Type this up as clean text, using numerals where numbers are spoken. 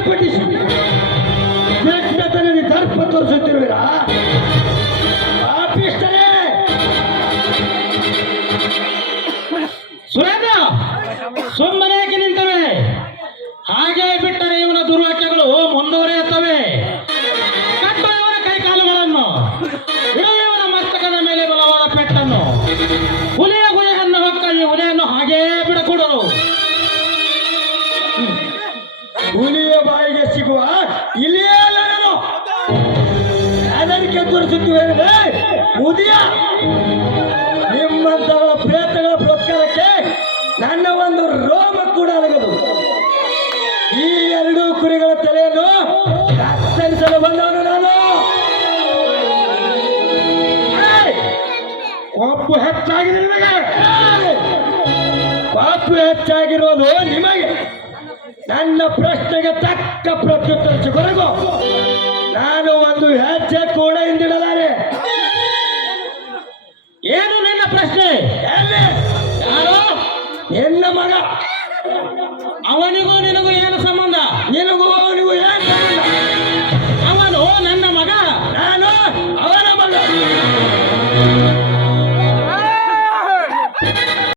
ಏರ್ಪಡಿಸಿ ಬೆಟ್ಟದಲ್ಲಿ ದರ್ಪ ತೋರಿಸುತ್ತಿರುವಿರಾ? ಪಾಪಿಷ್ಠರೇ! ಸುರೇಂದ್ರ ಸುಮ್ಮನೆ ನಿಂತವೆ. ಹಾಗೆ ಬಿಟ್ಟರೆ ಇವನ ದುರ್ವಾಕ್ಯಗಳು ಮುಂದುವರಿಯುತ್ತವೆ. ಕಟ್ಟು ಇವನ ಕೈಕಾಲುಗಳನ್ನು, ಇಡು ಇವನ ಮಸ್ತಕದ ಮೇಲೆ ಬಲವಾದ ಪೆಟ್ಟನ್ನು, ಹುಲಿಯ ಗುಳೆಯನ್ನು ಹೊಕ್ಕ ಈ ಹುಲಿಯನ್ನು ಹಾಗೇ ಬಿಡಕೂಡದು. ಹುಲಿಯ ಬಾಯಿಗೆ ಸಿಗುವ ಇಲ್ಲಿಯೇ ನಾನು ಅದಕ್ಕೆ ತೋರಿಸುತ್ತಿವೆ. ಮುದಿಯ ನಿಮ್ಮಂತವರ ಪ್ರೇತಗಳ ಪ್ರಕಾರಕ್ಕೆ ನನ್ನ ಒಂದು ರೋಮ ಕೂಡ ಅಲಗದು. ಈ ಎರಡೂ ಕುರಿಗಳ ತಲೆಯನ್ನು ಕತ್ತರಿಸಲು ಬಂದವನು ನಾನು. ಒಪ್ಪು ಹೆಚ್ಚಾಗಿದೆ ನಿಮಗೆ, ಪಾಪು ಹೆಚ್ಚಾಗಿರೋದು ನಿಮಗೆ. ನನ್ನ ಪ್ರಶ್ನೆಗೆ ತಕ್ಕ ಪ್ರತ್ಯುತ್ತರಿಸಿಕೊರಗು. ನಾನು ಒಂದು ಹೆಜ್ಜೆ ಕೂಡ ಹಿಂದಿಡಲಾರೆ. ಏನು ನಿನ್ನ ಪ್ರಶ್ನೆ? ಯಾರೋ ನಿನ್ನ ಮಗ. ಅವನಿಗೂ ನಿನಗೂ ಏನು ಸಂಬಂಧ? ನಿನಗೂ